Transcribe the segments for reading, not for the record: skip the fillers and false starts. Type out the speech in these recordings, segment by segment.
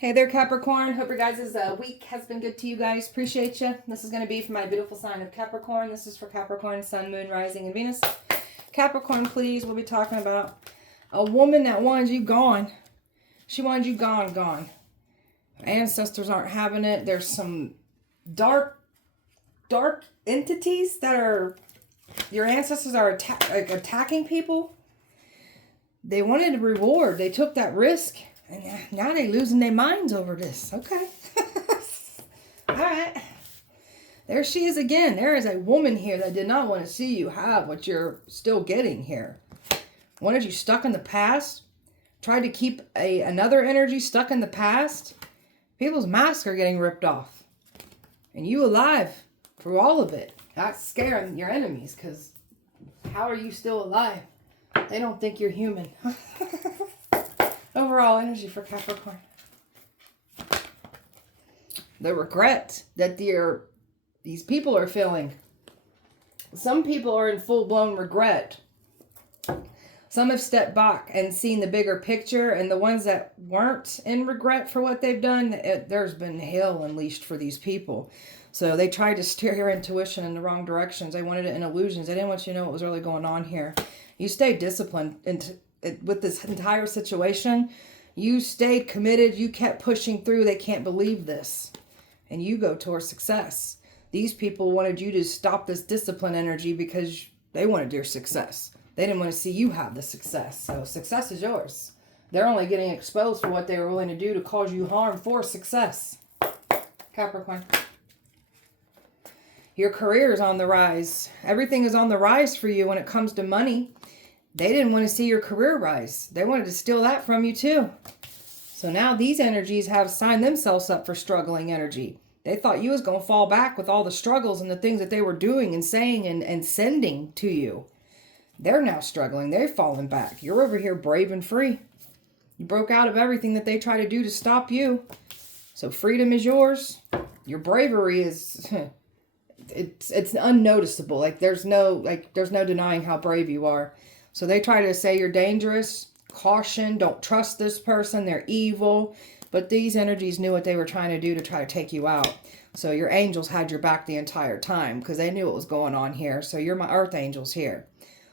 Hey there, Capricorn. Hope your guys' week has been good to you guys. Appreciate you. This is going to be for my beautiful sign of Capricorn. This is for Capricorn, Sun, Moon, Rising, and Venus. Capricorn, please. We'll be talking about a woman that wanted you gone. She wanted you gone. Ancestors aren't having it. There's some dark entities that are... Your ancestors are attacking people. They wanted a reward. They took that risk. And now they losing their minds over this. Okay. All right. There she is again. There is a woman here that did not want to see you have what you're still getting here. Wanted you stuck in the past. Tried to keep another energy stuck in the past. People's masks are getting ripped off. And you alive through all of it. That's scaring your enemies, because how are you still alive? They don't think you're human. Overall energy for Capricorn. The regret that these people are feeling. Some people are in full-blown regret. Some have stepped back and seen the bigger picture, and the ones that weren't in regret for what they've done, there's been hell unleashed for these people. So they tried to steer your intuition in the wrong directions. They wanted it in illusions. They didn't want you to know what was really going on here. You stayed disciplined with this entire situation. You stayed committed. You kept pushing through. They can't believe this. And you go towards success. These people wanted you to stop this discipline energy because they wanted your success. They didn't want to see you have the success. So success is yours. They're only getting exposed for what they were willing to do to cause you harm for success. Capricorn. Your career is on the rise. Everything is on the rise for you when it comes to money. They didn't want to see your career rise. They wanted to steal that from you too. So now these energies have signed themselves up for struggling energy. They thought you was going to fall back with all the struggles and the things that they were doing and saying and sending to you. They're now struggling. They've fallen back. You're over here brave and free. You broke out of everything that they try to do to stop you. So freedom is yours. Your bravery is... It's unnoticeable. There's no denying how brave you are. So they try to say you're dangerous, caution, don't trust this person, they're evil. But these energies knew what they were trying to do to try to take you out. So your angels had your back the entire time because they knew what was going on here. So you're my earth angels here.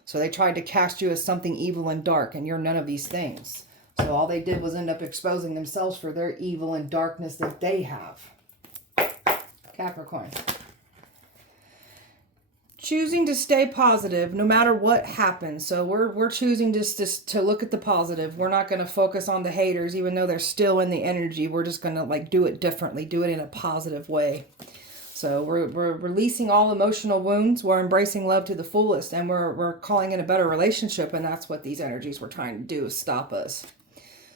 So they tried to cast you as something evil and dark, and you're none of these things. So all they did was end up exposing themselves for their evil and darkness that they have. Capricorn. Choosing to stay positive no matter what happens. So we're choosing just to look at the positive. We're not going to focus on the haters, even though they're still in the energy. We're just going to do it differently, do it in a positive way. So we're releasing all emotional wounds. We're embracing love to the fullest, and we're calling in a better relationship. And that's what these energies were trying to do, is stop us.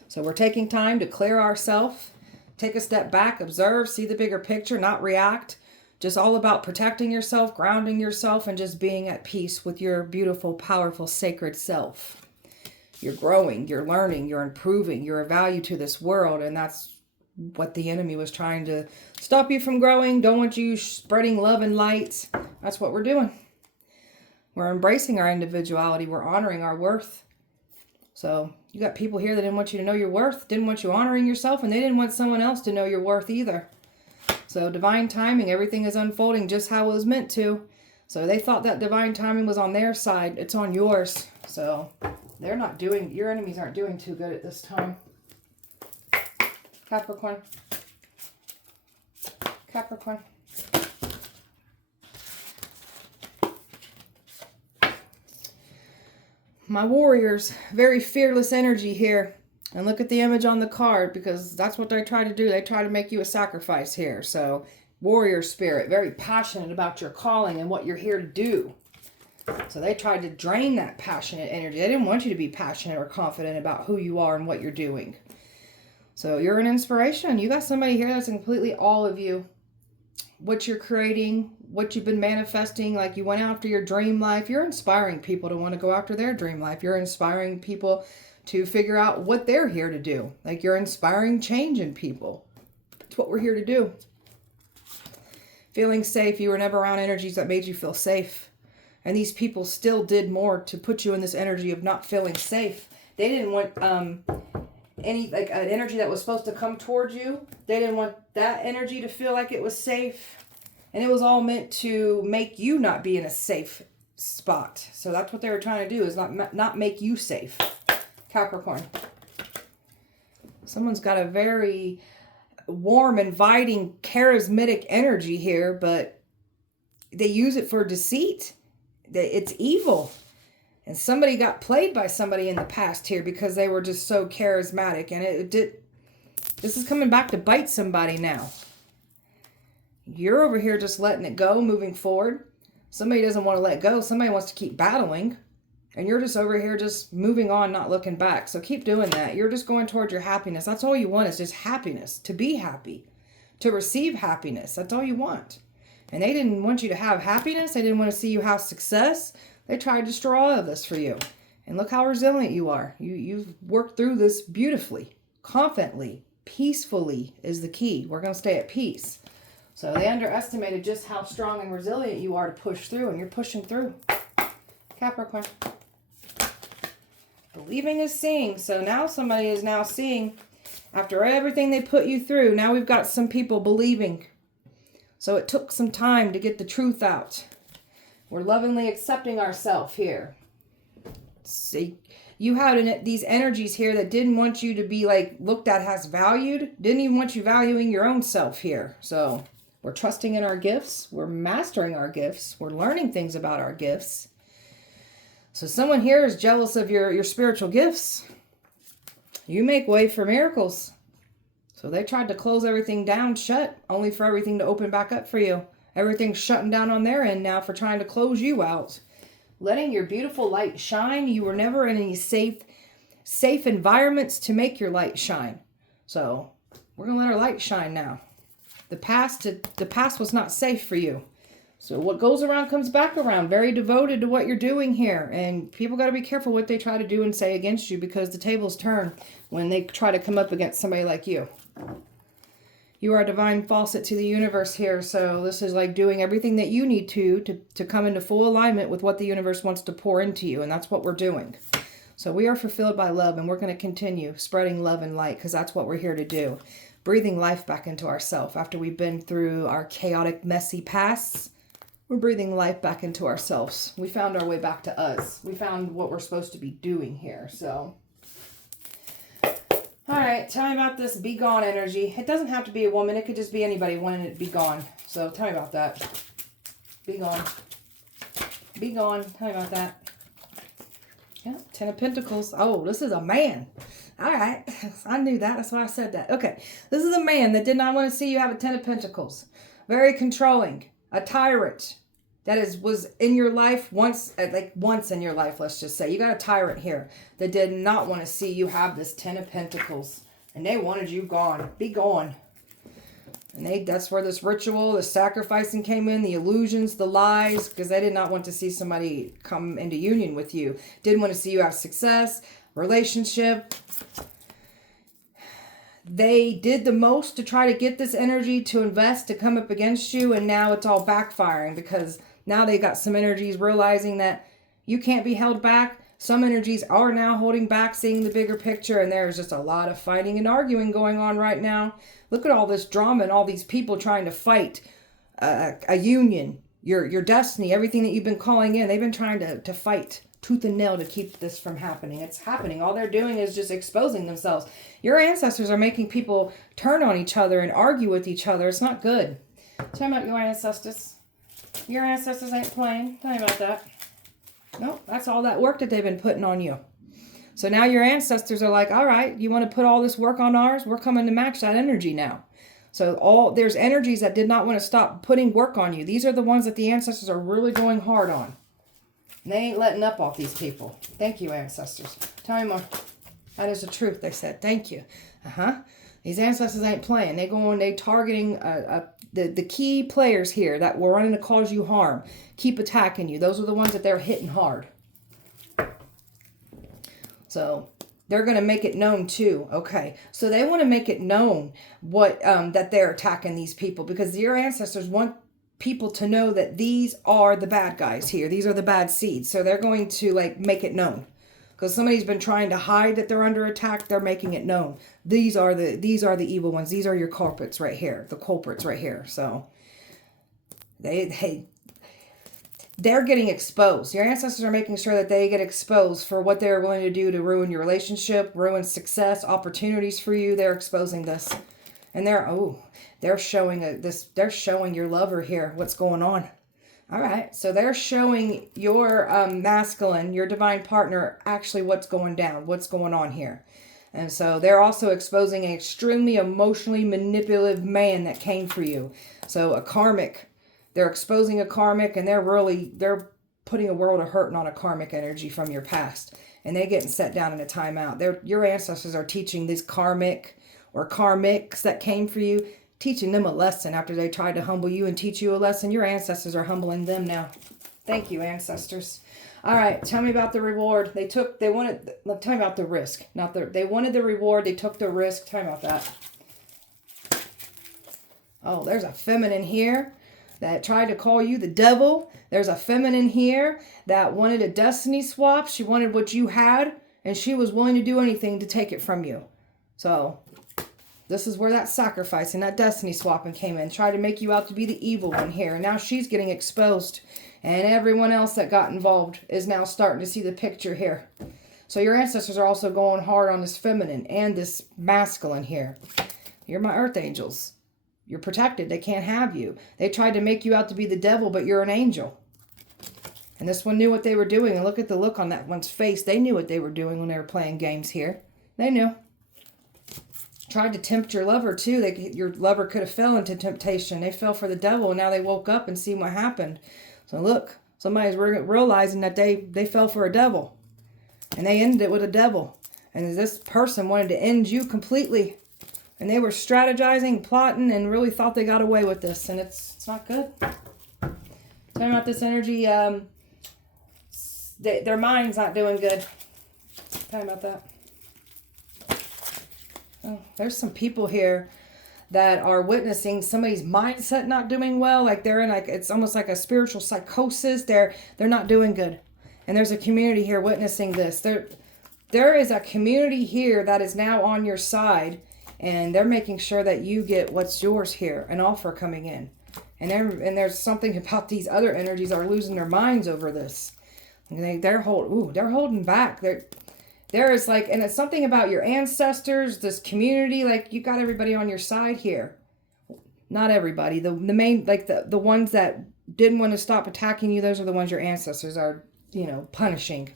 So we're taking time to clear ourselves, take a step back, observe, see the bigger picture, not react. Just all about protecting yourself, grounding yourself, and just being at peace with your beautiful, powerful, sacred self. You're growing, you're learning, you're improving, you're a value to this world, and that's what the enemy was trying to stop you from growing. Don't want you spreading love and light. That's what we're doing. We're embracing our individuality. We're honoring our worth. So you got people here that didn't want you to know your worth, didn't want you honoring yourself, and they didn't want someone else to know your worth either. So divine timing, everything is unfolding just how it was meant to. So they thought that divine timing was on their side. It's on yours. So your enemies aren't doing too good at this time. Capricorn. Capricorn. My warriors, very fearless energy here. And look at the image on the card, because that's what they try to do. They try to make you a sacrifice here. So, warrior spirit, very passionate about your calling and what you're here to do. So they tried to drain that passionate energy. They didn't want you to be passionate or confident about who you are and what you're doing. So you're an inspiration. You got somebody here that's completely all of you. What you're creating, what you've been manifesting, like you went after your dream life. You're inspiring people to want to go after their dream life. You're inspiring people to figure out what they're here to do. Like you're inspiring change in people. That's what we're here to do. Feeling safe. You were never around energies that made you feel safe. And these people still did more to put you in this energy of not feeling safe. They didn't want any, like an energy that was supposed to come towards you. They didn't want that energy to feel like it was safe. And it was all meant to make you not be in a safe spot. So that's what they were trying to do, is not make you safe. Capricorn. Someone's got a very warm, inviting, charismatic energy here, but they use it for deceit. It's evil. And somebody got played by somebody in the past here because they were just so charismatic. And this is coming back to bite somebody now. You're over here just letting it go, moving forward. Somebody doesn't want to let go. Somebody wants to keep battling. And you're just over here just moving on, not looking back. So keep doing that. You're just going towards your happiness. That's all you want, is just happiness. To be happy. To receive happiness. That's all you want. And they didn't want you to have happiness. They didn't want to see you have success. They tried to destroy all of this for you. And look how resilient you are. You've worked through this beautifully, confidently, peacefully is the key. We're going to stay at peace. So they underestimated just how strong and resilient you are to push through. And you're pushing through. Capricorn. Believing is seeing. So now somebody is now seeing, after everything they put you through, now we've got some people believing. So it took some time to get the truth out. We're lovingly accepting ourselves here. See, you had these energies here that didn't want you to be like looked at as valued. Didn't even want you valuing your own self here. So we're trusting in our gifts. We're mastering our gifts. We're learning things about our gifts. So someone here is jealous of your spiritual gifts. You make way for miracles. So they tried to close everything down shut, only for everything to open back up for you. Everything's shutting down on their end now for trying to close you out. Letting your beautiful light shine. You were never in any safe environments to make your light shine. So we're going to let our light shine now. The past was not safe for you. So what goes around comes back around. Very devoted to what you're doing here. And people got to be careful what they try to do and say against you, because the tables turn when they try to come up against somebody like you. You are a divine faucet to the universe here. So this is like doing everything that you need to come into full alignment with what the universe wants to pour into you. And that's what we're doing. So we are fulfilled by love, and we're going to continue spreading love and light, because that's what we're here to do. Breathing life back into ourselves after we've been through our chaotic, messy pasts. We're breathing life back into ourselves. We found our way back to us. We found what we're supposed to be doing here. So, all right, tell me about this be gone energy. It doesn't have to be a woman. It could just be anybody wanting it to be gone. So tell me about that. Be gone. Be gone. Tell me about that. Yeah, 10 of Pentacles. Oh, this is a man. All right. I knew that. That's why I said that. Okay. This is a man that did not want to see you have a 10 of Pentacles. Very controlling. A tyrant. That was in your life once in your life, let's just say. You got a tyrant here that did not want to see you have this 10 of Pentacles. And they wanted you gone. Be gone. And that's where this ritual, the sacrificing came in, the illusions, the lies, because they did not want to see somebody come into union with you. Didn't want to see you have success, relationship. They did the most to try to get this energy to invest, to come up against you, and now it's all backfiring, because now they got some energies realizing that you can't be held back. Some energies are now holding back, seeing the bigger picture, and there's just a lot of fighting and arguing going on right now. Look at all this drama and all these people trying to fight a union, your destiny, everything that you've been calling in. They've been trying to fight tooth and nail to keep this from happening. It's happening. All they're doing is just exposing themselves. Your ancestors are making people turn on each other and argue with each other. It's not good. Tell me about your ancestors. Your ancestors ain't playing. Tell me about that. No, that's all that work that they've been putting on you. So now your ancestors are like, all right, you want to put all this work on ours? We're coming to match that energy now. So there's energies that did not want to stop putting work on you. These are the ones that the ancestors are really going hard on. And they ain't letting up off these people. Thank you, ancestors. Tell me more. That is the truth, they said. Thank you. These ancestors ain't playing. They targeting the key players here that were running to cause you harm. Keep attacking you. Those are the ones that they're hitting hard. So they're going to make it known too. Okay. So they want to make it known that they're attacking these people, because your ancestors want people to know that these are the bad guys here. These are the bad seeds. So they're going to make it known. Because somebody's been trying to hide that they're under attack. They're making it known. These are the evil ones. These are your culprits right here. The culprits right here. So they're getting exposed. Your ancestors are making sure that they get exposed for what they're willing to do to ruin your relationship, ruin success, opportunities for you. They're exposing this. And they're showing they're showing your lover here what's going on. All right, so they're showing your masculine, your divine partner, actually what's going down, what's going on here. And so they're also exposing an extremely emotionally manipulative man that came for you. So a karmic, they're exposing a karmic, and they're putting a world of hurting on a karmic energy from your past. And they're getting set down in a timeout. Your ancestors are teaching these karmic or karmics that came for you, teaching them a lesson after they tried to humble you and teach you a lesson. Your ancestors are humbling them now. Thank you, ancestors. All right, tell me about the reward. Tell me about the risk. They wanted the reward, they took the risk. Tell me about that. Oh, there's a feminine here that tried to call you the devil. There's a feminine here that wanted a destiny swap. She wanted what you had, and she was willing to do anything to take it from you. So this is where that sacrifice and that destiny swapping came in. Tried to make you out to be the evil one here. And now she's getting exposed. And everyone else that got involved is now starting to see the picture here. So your ancestors are also going hard on this feminine and this masculine here. You're my earth angels. You're protected. They can't have you. They tried to make you out to be the devil, but you're an angel. And this one knew what they were doing. And look at the look on that one's face. They knew what they were doing when they were playing games here. They knew. Tried to tempt your lover too. Your lover could have fell into temptation. They fell for the devil, and now they woke up and seen what happened. So look, somebody's realizing that they fell for a devil, and they ended it with a devil. And this person wanted to end you completely, and they were strategizing, plotting, and really thought they got away with this, and it's not good. Tell me about this energy. Their mind's not doing good. Tell me about that. Oh, there's some people here that are witnessing somebody's mindset not doing well. Like they're in it's almost like a spiritual psychosis. They're not doing good. And there's a community here witnessing this. There is a community here that is now on your side, and they're making sure that you get what's yours here, an offer coming in. And there's something about these other energies are losing their minds over this. And they're holding back. There is and it's something about your ancestors, this community, you got everybody on your side here. Not everybody. The main, the ones that didn't want to stop attacking you, those are the ones your ancestors are, punishing.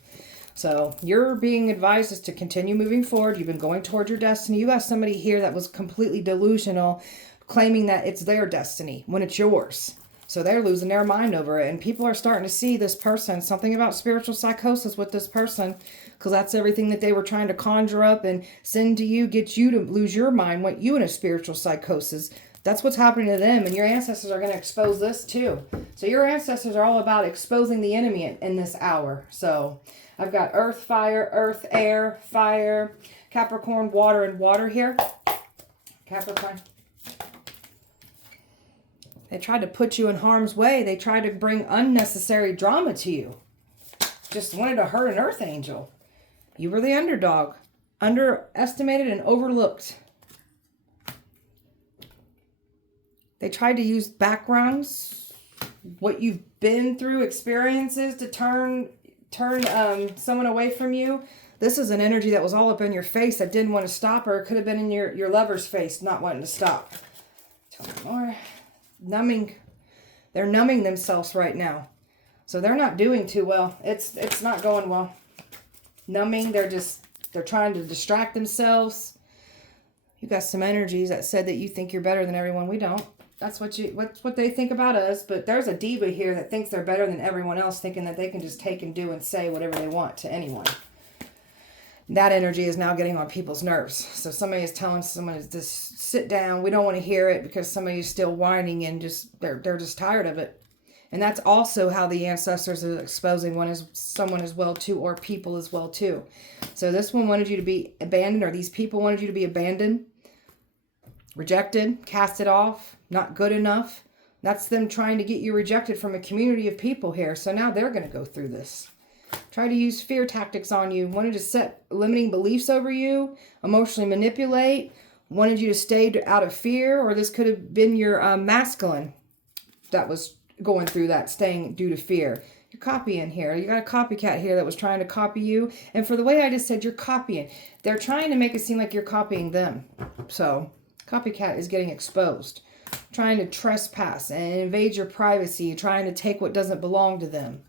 So you're being advised is to continue moving forward. You've been going toward your destiny. You got somebody here that was completely delusional, claiming that it's their destiny when it's yours. So they're losing their mind over it. And people are starting to see this person, something about spiritual psychosis with this person, because that's everything that they were trying to conjure up and send to you, get you to lose your mind, want you in a spiritual psychosis. That's what's happening to them. And your ancestors are going to expose this too. So your ancestors are all about exposing the enemy in this hour. So I've got earth, fire, earth, air, fire, Capricorn, water, and water here. Capricorn. They tried to put you in harm's way. They tried to bring unnecessary drama to you. Just wanted to hurt an earth angel. You were the underdog. Underestimated and overlooked. They tried to use backgrounds, what you've been through, experiences to turn someone away from you. This is an energy that was all up in your face that didn't want to stop, or it could have been in your lover's face not wanting to stop. Tell me more. Numbing. They're numbing themselves right now. So they're not doing too well. It's not going well. Numbing, they're trying to distract themselves. You got some energies that said that you think you're better than everyone. We don't. That's what they think about us. But there's a diva here that thinks they're better than everyone else, thinking that they can just take and do and say whatever they want to anyone. That energy is now getting on people's nerves. So somebody is telling someone to just sit down. We don't want to hear it because somebody is still whining and they're just tired of it. And that's also how the ancestors are exposing someone as well too, or people as well too. So this one wanted you to be abandoned, or these people wanted you to be abandoned, rejected, casted off, not good enough. That's them trying to get you rejected from a community of people here. So now they're going to go through this. Tried to use fear tactics on you. Wanted to set limiting beliefs over you. Emotionally manipulate. Wanted you to stay out of fear. Or this could have been your masculine that was going through that, staying due to fear. You're copying here. You got a copycat here that was trying to copy you. And for the way I just said, you're copying. They're trying to make it seem like you're copying them. So, copycat is getting exposed. Trying to trespass and invade your privacy. Trying to take what doesn't belong to them.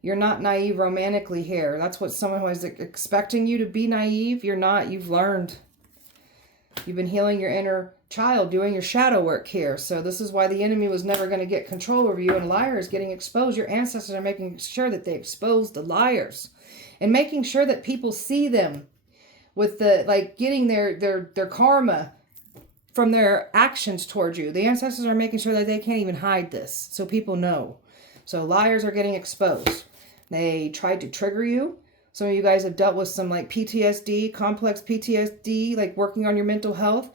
You're not naive romantically here. That's what someone was expecting you to be naive. You're not. You've learned. You've been healing your inner child, doing your shadow work here. So this is why the enemy was never going to get control over you. And liars getting exposed. Your ancestors are making sure that they expose the liars. And making sure that people see them with the, like, getting their karma from their actions towards you. The ancestors are making sure that they can't even hide this. So people know. So liars are getting exposed. They tried to trigger you. Some of you guys have dealt with some like PTSD, complex PTSD, like working on your mental health.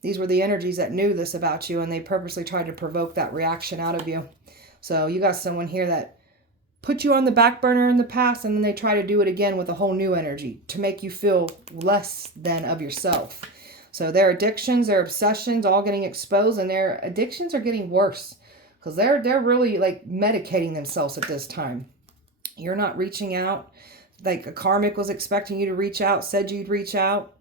These were the energies that knew this about you, and they purposely tried to provoke that reaction out of you. So you got someone here that put you on the back burner in the past, and then they try to do it again with a whole new energy to make you feel less than of yourself. So their addictions, their obsessions, all getting exposed, and their addictions are getting worse because they're really like medicating themselves at this time. You're not reaching out. Like a karmic was expecting you to reach out, said you'd reach out.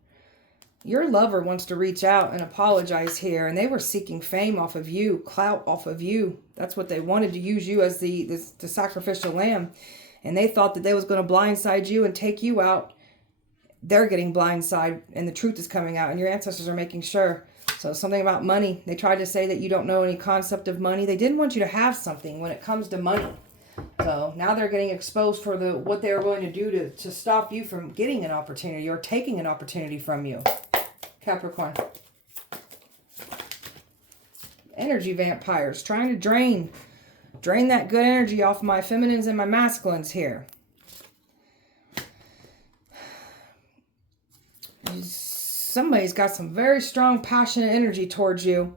Your lover wants to reach out and apologize here. And they were seeking fame off of you, clout off of you. That's what they wanted, to use you as the sacrificial lamb. And they thought that they was going to blindside you and take you out. They're getting blindsided and the truth is coming out. And your ancestors are making sure. So something about money. They tried to say that you don't know any concept of money. They didn't want you to have something when it comes to money. So now they're getting exposed for what they were willing to do to stop you from getting an opportunity or taking an opportunity from you. Capricorn. Energy vampires trying to drain that good energy off my feminines and my masculines here. Somebody's got some very strong passionate energy towards you.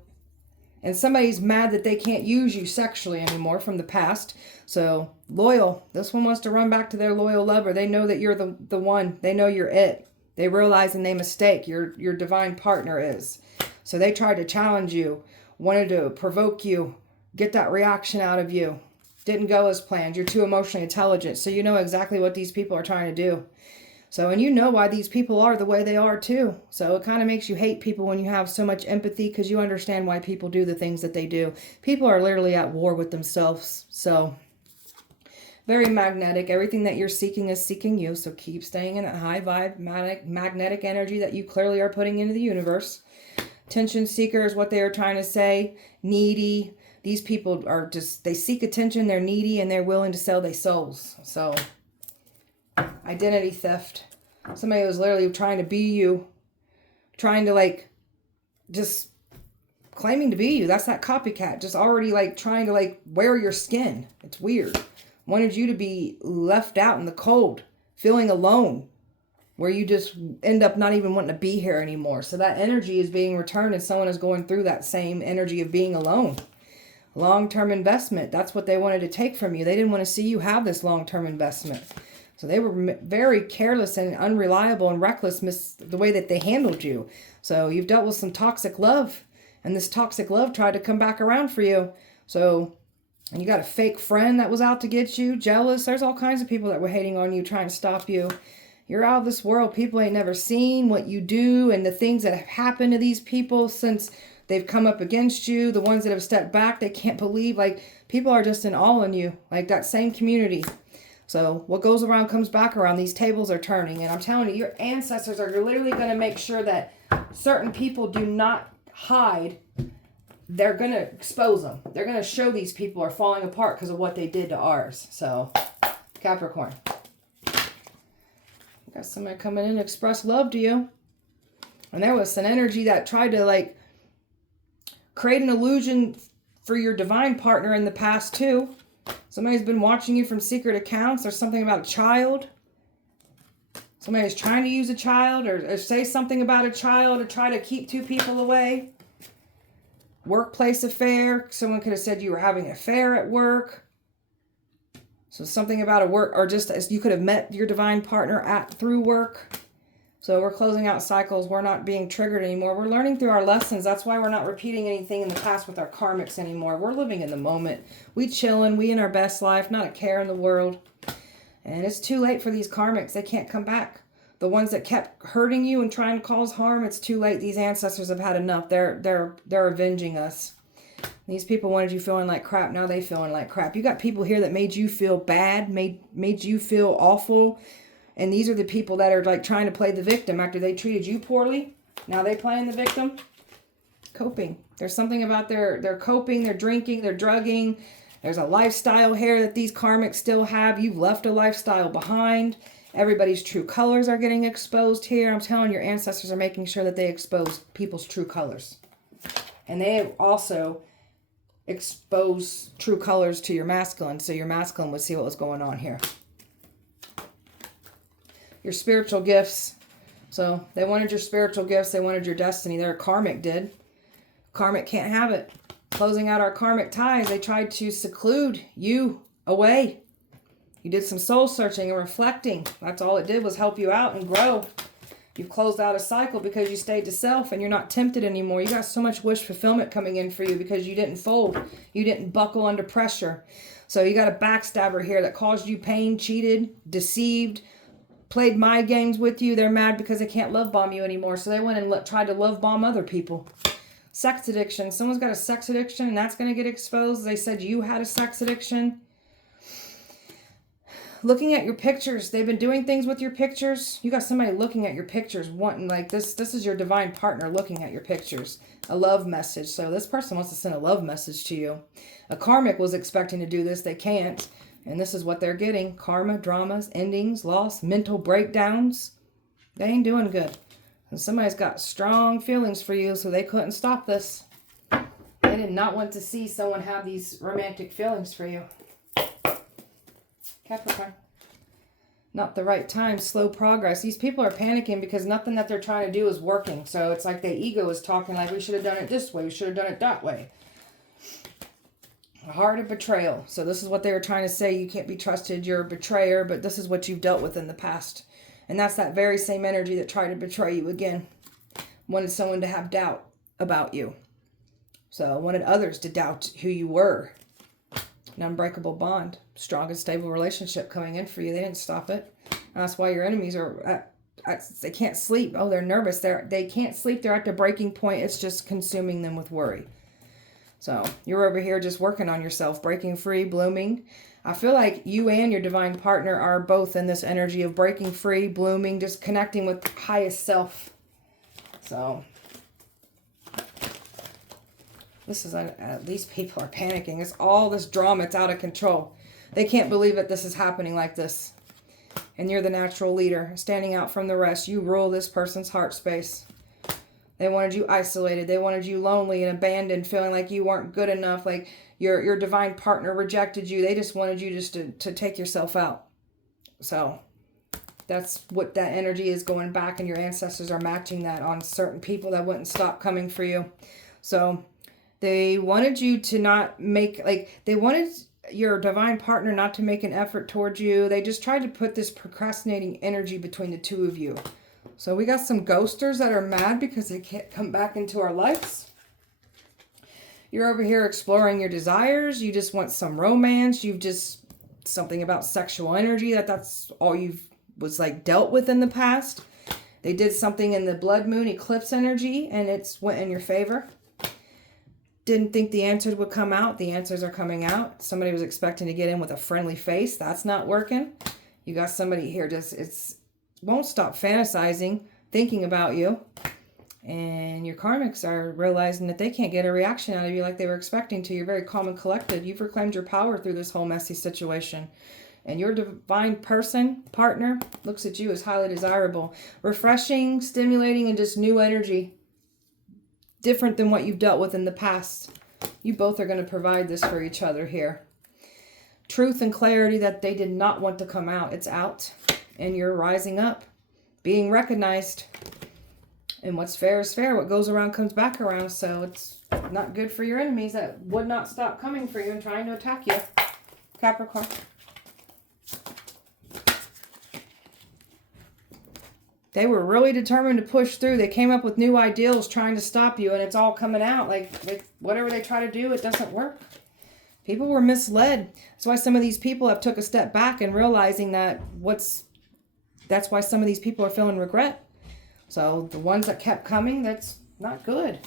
And somebody's mad that they can't use you sexually anymore from the past. So, loyal. This one wants to run back to their loyal lover. They know that you're the one. They know you're it. They realize and they mistake your divine partner is. So they tried to challenge you. Wanted to provoke you. Get that reaction out of you. Didn't go as planned. You're too emotionally intelligent. So you know exactly what these people are trying to do. So, and you know why these people are the way they are too. So it kind of makes you hate people when you have so much empathy because you understand why people do the things that they do. People are literally at war with themselves. So very magnetic. Everything that you're seeking is seeking you. So keep staying in that high vibe, magnetic energy that you clearly are putting into the universe. Attention seeker is what they are trying to say. Needy. These people are just, they seek attention. They're needy and they're willing to sell their souls. So identity theft. Somebody was literally trying to be you. Trying to like, just claiming to be you. That's that copycat. Just already like trying to like wear your skin. It's weird. Wanted you to be left out in the cold. Feeling alone. Where you just end up not even wanting to be here anymore. So that energy is being returned and someone is going through that same energy of being alone. Long-term investment. That's what they wanted to take from you. They didn't want to see you have this long-term investment. So they were very careless and unreliable and reckless the way that they handled you. So you've dealt with some toxic love. And this toxic love tried to come back around for you. So, and you got a fake friend that was out to get you. Jealous. There's all kinds of people that were hating on you, trying to stop you. You're out of this world. People ain't never seen what you do and the things that have happened to these people since they've come up against you. The ones that have stepped back, they can't believe. Like, people are just in awe in you. Like that same community. So what goes around comes back around. These tables are turning. And I'm telling you, your ancestors are literally going to make sure that certain people do not hide. They're going to expose them. They're going to show these people are falling apart because of what they did to ours. So, Capricorn. Got somebody coming in to express love to you. And there was an energy that tried to like create an illusion for your divine partner in the past too. Somebody's been watching you from secret accounts. There's something about a child. Somebody's trying to use a child or say something about a child or try to keep two people away. Workplace affair. Someone could have said you were having an affair at work. So something about a work, or just as you could have met your divine partner through work. So we're closing out cycles. We're not being triggered anymore. We're learning through our lessons. That's why we're not repeating anything in the past with our karmics anymore. We're living in the moment. We chilling. We in our best life. Not a care in the world. And it's too late for these karmics. They can't come back. The ones that kept hurting you and trying to cause harm, it's too late. These ancestors have had enough. They're avenging us. These people wanted you feeling like crap. Now they feeling like crap. You got people here that made you feel bad, made you feel awful. And these are the people that are like trying to play the victim after they treated you poorly. Now they playing the victim. Coping. There's something about their coping, they're drinking, they're drugging. There's a lifestyle here that these karmics still have. You've left a lifestyle behind. Everybody's true colors are getting exposed here. I'm telling you, your ancestors are making sure that they expose people's true colors. And they also expose true colors to your masculine, so your masculine would see what was going on here. Your spiritual gifts. So they wanted your spiritual gifts. They wanted your destiny. Their karmic did. Karmic can't have it. Closing out our karmic ties, they tried to seclude you away. You did some soul searching and reflecting. That's all it did, was help you out and grow. You've closed out a cycle because you stayed to self and you're not tempted anymore. You got so much wish fulfillment coming in for you because you didn't fold. You didn't buckle under pressure. So you got a backstabber here that caused you pain, cheated, deceived, played mind games with you. They're mad because they can't love bomb you anymore. So they went and tried to love bomb other people. Sex addiction. Someone's got a sex addiction and that's going to get exposed. They said you had a sex addiction. Looking at your pictures. They've been doing things with your pictures. You got somebody looking at your pictures wanting like this. This is your divine partner looking at your pictures. A love message. So this person wants to send a love message to you. A karmic was expecting to do this. They can't. And this is what they're getting. Karma, dramas, endings, loss, mental breakdowns. They ain't doing good. And somebody's got strong feelings for you, so they couldn't stop this. They did not want to see someone have these romantic feelings for you. Capricorn. Not the right time. Slow progress. These people are panicking because nothing that they're trying to do is working. So it's like their ego is talking like, we should have done it this way. We should have done it that way. A heart of betrayal. So this is what they were trying to say. You can't be trusted. You're a betrayer, but this is what you've dealt with in the past. And that's that very same energy that tried to betray you again. Wanted someone to have doubt about you. So wanted others to doubt who you were. An unbreakable bond. Strong and stable relationship coming in for you. They didn't stop it. And that's why your enemies are they can't sleep. Oh, they're nervous. They can't sleep. They're at the breaking point. It's just consuming them with worry. So you're over here just working on yourself, breaking free, blooming. I feel like you and your divine partner are both in this energy of breaking free, blooming, just connecting with the highest self. So this is, at least people are panicking. It's all this drama. It's out of control. They can't believe that this is happening like this. And you're the natural leader, standing out from the rest. You rule this person's heart space. They wanted you isolated. They wanted you lonely and abandoned, feeling like you weren't good enough, like your divine partner rejected you. They just wanted you just to take yourself out. So that's what that energy is going back, and your ancestors are matching that on certain people that wouldn't stop coming for you. So they wanted you to not make, they wanted your divine partner not to make an effort towards you. They just tried to put this procrastinating energy between the two of you. So we got some ghosters that are mad because they can't come back into our lives. You're over here exploring your desires. You just want some romance. You've just, something about sexual energy, that's all you've was like dealt with in the past. They did something in the blood moon eclipse energy and it's went in your favor. Didn't think the answers would come out. The answers are coming out. Somebody was expecting to get in with a friendly face. That's not working. You got somebody here just, won't stop fantasizing, thinking about you. And your karmics are realizing that they can't get a reaction out of you like they were expecting to. You're very calm and collected. You've reclaimed your power through this whole messy situation. And your divine partner, looks at you as highly desirable. Refreshing, stimulating, and just new energy. Different than what you've dealt with in the past. You both are going to provide this for each other here. Truth and clarity that they did not want to come out. It's out. And you're rising up, being recognized. And what's fair is fair. What goes around comes back around. So it's not good for your enemies that would not stop coming for you and trying to attack you. Capricorn. They were really determined to push through. They came up with new ideals trying to stop you, and it's all coming out. Like whatever they try to do, it doesn't work. People were misled. That's why some of these people have took a step back and realizing that that's why some of these people are feeling regret. So the ones that kept coming, that's not good.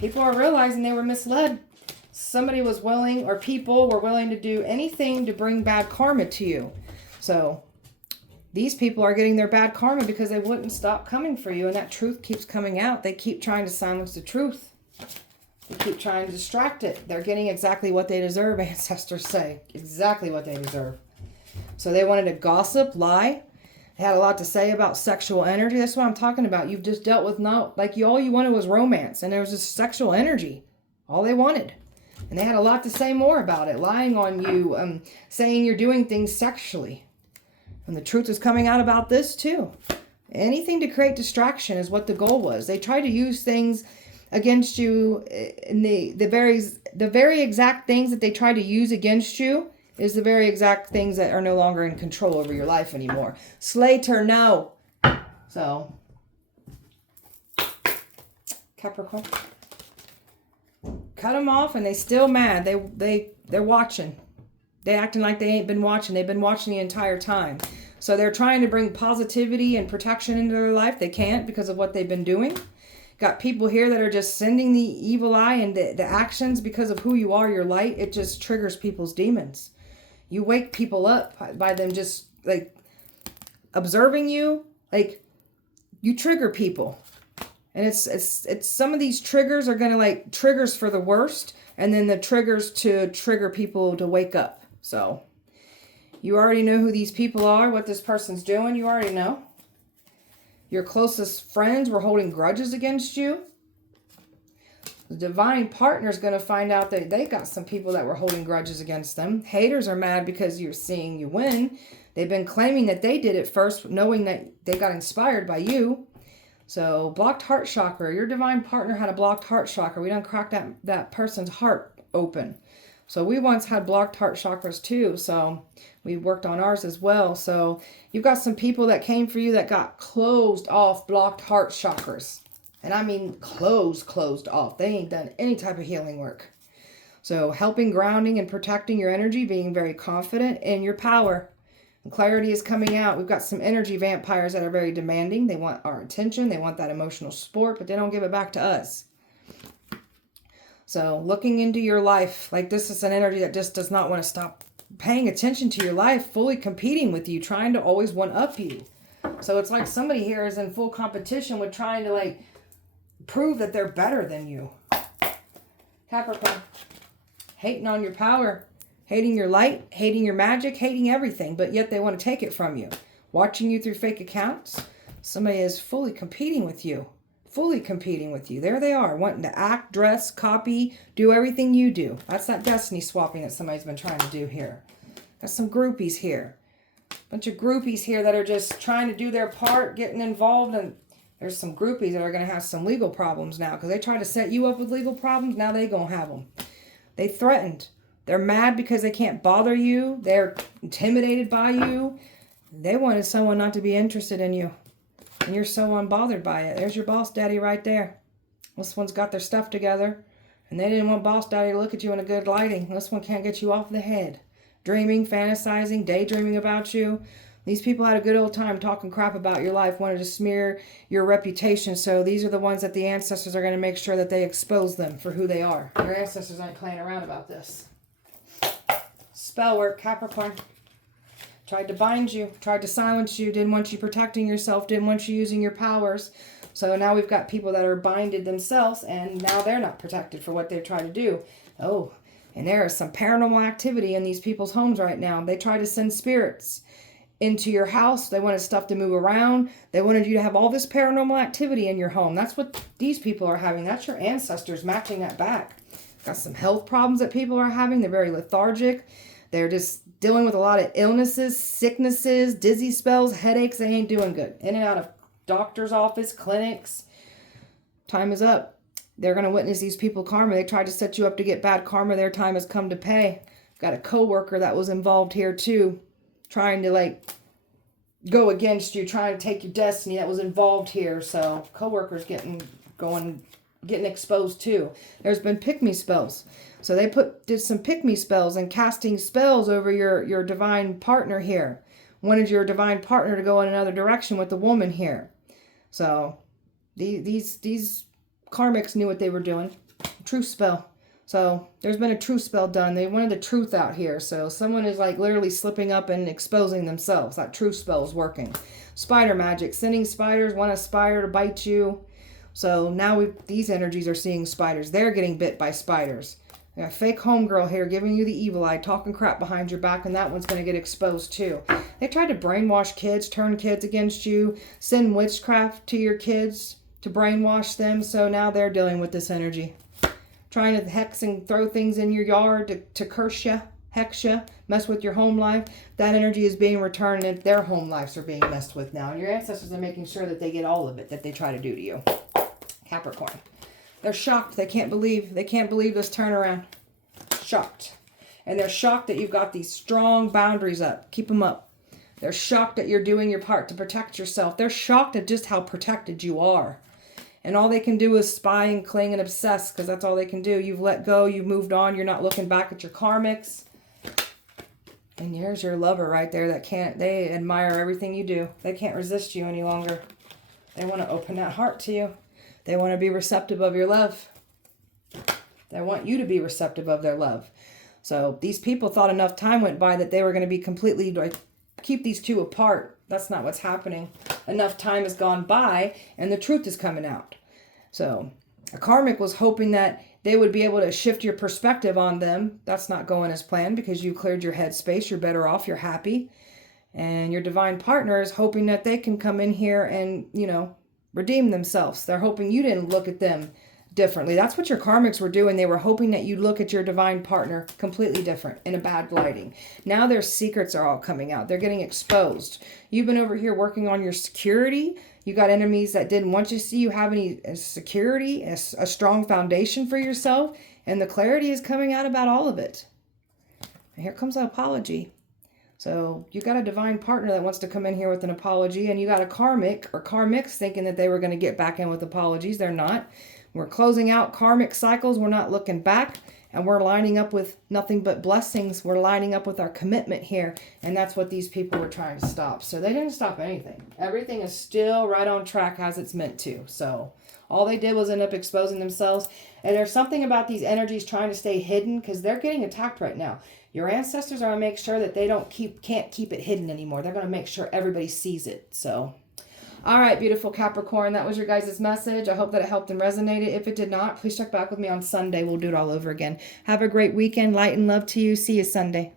People are realizing they were misled. Somebody was willing, or people were willing to do anything to bring bad karma to you. So these people are getting their bad karma because they wouldn't stop coming for you, and that truth keeps coming out. They keep trying to silence the truth. They keep trying to distract it. They're getting exactly what they deserve, ancestors say. Exactly what they deserve. So they wanted to gossip, lie. They had a lot to say about sexual energy. That's what I'm talking about. You've just dealt with all you wanted was romance, and there was just sexual energy. All they wanted. And they had a lot to say more about it. Lying on you, saying you're doing things sexually. And the truth is coming out about this too. Anything to create distraction is what the goal was. They tried to use things against you, and the very exact things that they try to use against you is the very exact things that are no longer in control over your life anymore. Slater, no. So, Capricorn, cut them off, and they still mad. They're watching. They acting like they ain't been watching. They've been watching the entire time. So they're trying to bring positivity and protection into their life. They can't because of what they've been doing. Got people here that are just sending the evil eye and the actions because of who you are, your light. It just triggers people's demons. You wake people up by them just like observing you. Like you trigger people. And it's some of these triggers are going to like triggers for the worst. And then the triggers to trigger people to wake up. So you already know who these people are, what this person's doing. You already know. Your closest friends were holding grudges against you. The divine partner is going to find out that they got some people that were holding grudges against them. Haters are mad because you're seeing you win. They've been claiming that they did it first, knowing that they got inspired by you. So blocked heart chakra. Your divine partner had a blocked heart chakra. We done cracked that person's heart open. So we once had blocked heart chakras too. So we worked on ours as well. So you've got some people that came for you that got closed off blocked heart chakras. And I mean closed off. They ain't done any type of healing work. So helping, grounding, and protecting your energy, being very confident in your power. And clarity is coming out. We've got some energy vampires that are very demanding. They want our attention. They want that emotional support, but they don't give it back to us. So looking into your life, like this is an energy that just does not want to stop paying attention to your life, fully competing with you, trying to always one-up you. So it's like somebody here is in full competition with trying to like prove that they're better than you. Capricorn, hating on your power, hating your light, hating your magic, hating everything, but yet they want to take it from you. Watching you through fake accounts. Somebody is fully competing with you. Fully competing with you. There they are, wanting to act, dress, copy, do everything you do. That's that destiny swapping that somebody's been trying to do here. Got some groupies here. Bunch of groupies here that are just trying to do their part, getting involved, and there's some groupies that are going to have some legal problems now because they tried to set you up with legal problems. Now they going to have them. They threatened. They're mad because they can't bother you. They're intimidated by you. They wanted someone not to be interested in you. And you're so unbothered by it. There's your boss daddy right there. This one's got their stuff together. And they didn't want boss daddy to look at you in a good lighting. This one can't get you off the head. Dreaming, fantasizing, daydreaming about you. These people had a good old time talking crap about your life, wanted to smear your reputation. So these are the ones that the ancestors are going to make sure that they expose them for who they are. Your ancestors aren't playing around about this. Spell work, Capricorn. Tried to bind you, tried to silence you, didn't want you protecting yourself, didn't want you using your powers. So now we've got people that are binded themselves, and now they're not protected for what they've tried to do. Oh, and there is some paranormal activity in these people's homes right now. They try to send spirits into your house. They wanted stuff to move around. They wanted you to have all this paranormal activity in your home. That's what these people are having. That's your ancestors matching that back. Got some health problems that people are having. They're very lethargic. They're just dealing with a lot of illnesses, sicknesses, dizzy spells, headaches. They ain't doing good. In and out of doctor's office, clinics. Time is up. They're going to witness these people karma. They tried to set you up to get bad karma. Their time has come to pay. Got a coworker that was involved here too. Trying to like go against you, trying to take your destiny that was involved here. So co-workers getting exposed too. There's been pick-me spells. So they did some pick-me spells and casting spells over your divine partner here. Wanted your divine partner to go in another direction with the woman here. So these karmics knew what they were doing. Truth spell. So there's been a truth spell done. They wanted the truth out here. So someone is like literally slipping up and exposing themselves. That truth spell is working. Spider magic. Sending spiders. Want a spider to bite you. So now these energies are seeing spiders. They're getting bit by spiders. We got a fake homegirl here giving you the evil eye, talking crap behind your back, and that one's going to get exposed too. They tried to brainwash kids, turn kids against you, send witchcraft to your kids to brainwash them. So now they're dealing with this energy. Trying to hex and throw things in your yard to curse you, hex you, mess with your home life. That energy is being returned and their home lives are being messed with now. And your ancestors are making sure that they get all of it that they try to do to you. Capricorn. They're shocked. They can't believe this turnaround. Shocked. And they're shocked that you've got these strong boundaries up. Keep them up. They're shocked that you're doing your part to protect yourself. They're shocked at just how protected you are. And all they can do is spy and cling and obsess because that's all they can do. You've let go. You've moved on. You're not looking back at your karmics. And here's your lover right there they admire everything you do. They can't resist you any longer. They want to open that heart to you. They want to be receptive of your love. They want you to be receptive of their love. So these people thought enough time went by that they were going to be completely, like, keep these two apart. That's not what's happening. Enough time has gone by and the truth is coming out. So a karmic was hoping that they would be able to shift your perspective on them. That's not going as planned because you cleared your headspace. You're better off. You're happy. And your divine partner is hoping that they can come in here and, redeem themselves. They're hoping you didn't look at them differently. That's what your karmics were doing. They were hoping that you'd look at your divine partner completely different, in a bad lighting. Now their secrets are all coming out. They're getting exposed. You've been over here working on your security. You got enemies that didn't want you to see you have any security, a strong foundation for yourself, and the clarity is coming out about all of it. And here comes an apology. So you got a divine partner that wants to come in here with an apology, and you got a karmic or karmics thinking that they were going to get back in with apologies. They're not. We're closing out karmic cycles. We're not looking back, and we're lining up with nothing but blessings. We're lining up with our commitment here, and that's what these people were trying to stop. So they didn't stop anything. Everything is still right on track as it's meant to. So all they did was end up exposing themselves, and there's something about these energies trying to stay hidden because they're getting attacked right now. Your ancestors are going to make sure that they can't keep it hidden anymore. They're going to make sure everybody sees it. So, all right, beautiful Capricorn, that was your guys' message. I hope that it helped and resonated. If it did not, please check back with me on Sunday. We'll do it all over again. Have a great weekend. Light and love to you. See you Sunday.